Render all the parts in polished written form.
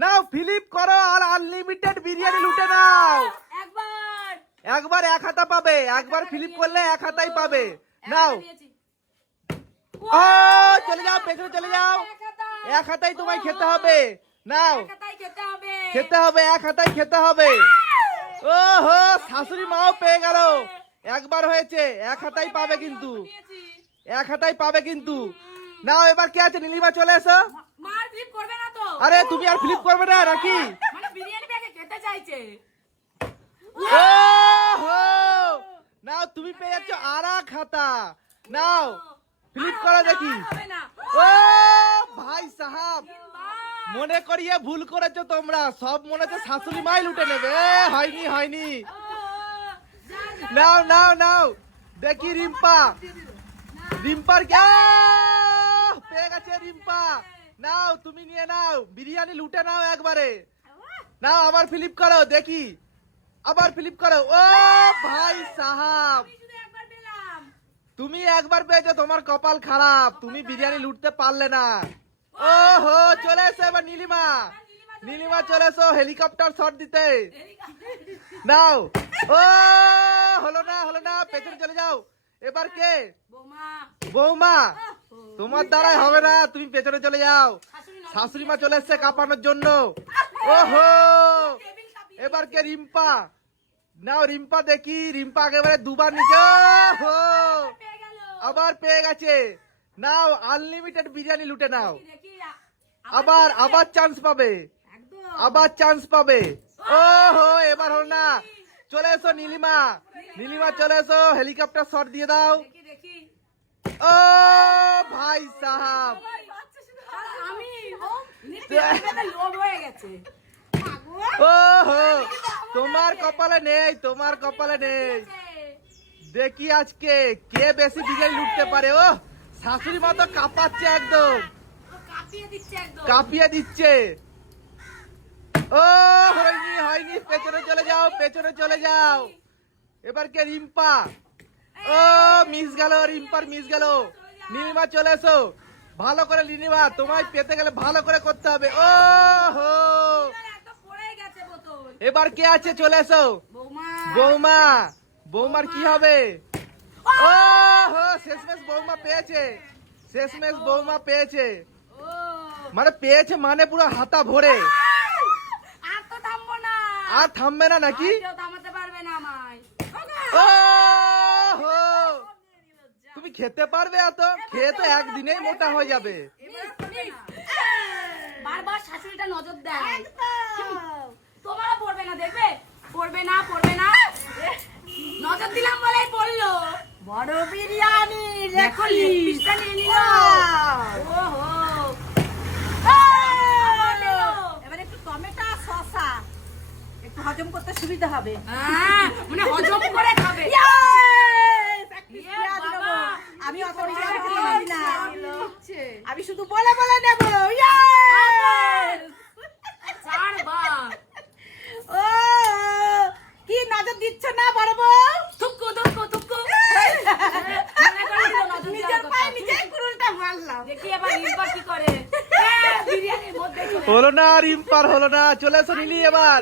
নাও Philip করো আর unlimited biryani লুটে নাও। একবার এক হাতা পাবে, একবার ফিলিপ করলে এক হাতাই পাবে। নাও ও চলে যাও, পেছনে চলে যাও। এক হাতাই তোমায় খেতে হবে। নাও খেতে হবে, এক হাতাই খেতে হবে। ওহো শাশুড়ি মাও পেয়ে গেল। একবার হয়েছে, এক হাতাই পাবে কিন্তু, এক হাতাই পাবে কিন্তু। নাও এবার কে আছে? নীলিমা চলে এসো। আরে তুমি আর ফ্লিপ করবে না নাকি? ওহো নাও তুমি পেয়ে যাচ্ছ আর এক হাতা। নাও ফ্লিপ করো দেখি। ও ভাই সাহাব, মনে করিয়ে ভুল করেছো তোমরা। সব মনে হচ্ছে শাশুড়ি মাই লুটে নেবে। হয়নি হয়নি। নাও নাও নাও দেখি রিম্পা, রিম্পার পেয়ে গেছে রিম্পা। নাও তুমি নিয়ে নাও, বিরিয়ানি লুটে নাও একবারে। নাও আবার ফ্লিপ করো দেখি, আবার ফ্লিপ করো। ও ভাই সাহাব, তুমি একবার পেয়েছো, তোমার কপাল খারাপ, তুমি বিরিয়ানি লুটতে পারলে না। ওহো চলে এসো এবার নীলিমা, নীলিমা চলে এসো হেলিকপ্টার শট দিতে। নাও ও হলো না, হলো না, পেছনে চলে যাও। এবার কে? বৌমা, তোমার দ্বারাই হবে না, তুমি পেছনে চলে যাও। শাশুড়ি মা চলে এসছে কাঁপানোর জন্য। ওহো এবার কে? রিম্পা। নাও রিম্পা দেখি, রিম্পা একেবারে দুবার নিচে। ওহো আবার পেয়ে গেছে। নাও আনলিমিটেড বিরিয়ানি লুটে নাও। আবার আবার চান্স পাবে, আবার চান্স পাবে। ওহো এবার হল না। চলে এসো নীলিমা, নীলিমা চলে এসো, হেলিকপ্টার শট দিয়ে দাও। ও ভাই সাহাব, ওহো তোমার কপালে নেই, তোমার কপালে নেই। দেখি আজকে কে বেশি বিরিয়ানি লুটতে পারে। ও শাশুড়ি মা তো কাঁপাচ্ছে, একদম কাঁপিয়ে দিচ্ছে। ও হয়নি হয়নি, পেছনে চলে যাও, পেছনে চলে যাও। এবার কে? রিম্পা। ও মিস গেল, রিম্পার মিস গেল। নীলিমা চলে এসো, ভালো করে নীলিমা, তোমায় পেতে গেলে ভালো করে করতে হবে। ও হো এবার কে আছে? চলে এসো বৌমা, বৌমার কি হবে? ও হো শেষমেশ বৌমা পেয়েছে, শেষমেশ বৌমা পেয়েছে। মানে পেয়েছে মানে পুরো হাতা ভরে। আর থামবে না নাকি? ও হো তুমি খেতে পারবে এত? খেয়ে তো একদিনেই মোটা হয়ে যাবে। বারবার শাশুড়িটা নজর দেয়, তোমারও পড়বে না, দেখবে পড়বে না, পড়বে না, নজর দিলাম বলেই পড়লো। বড় বিরিয়ানি দেখো, লিপস্টিকটা নিয়ে নিল। ওহো এবার একটু টমেটো শসা, একটু হজম করতে সুবিধা হবে। হ্যাঁ মানে হজম করে খাবে। আমি অত না, আমি শুধু বলে বলে নেব। ও কি নজর দিচ্ছ না বড় বউ? থুকু থুকু থুকু নিজের পায়ে নিজেই কুরুলটা মারলাম। দেখি এবার রিম্পা কি করে। বিরিয়ানির মধ্যে হলো না, রিম্পার হলো না। চলে এসো নীলি, এবার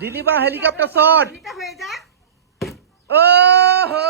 নীলিমা হেলিকপ্টার শট। হয়ে যাক। ও হো